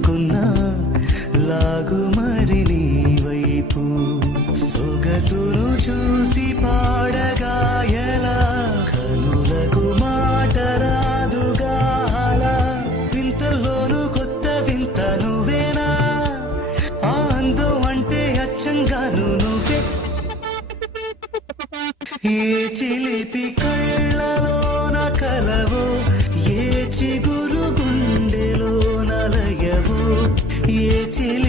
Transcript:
కున్నా లాగు మరి నీ వైపు సొగసును చూసి పాడగాయలా కనులకు మాట రాదుగాల వింతల్లోనూ కొత్త వింత నువ్వేనా ఆ అందం అంటే అచ్చంగాను నువ్వే ఏ చిలిపి కళ్ళలోన కలవో ఏ చిగురు గుండెలో నలయవో ఏ చిలి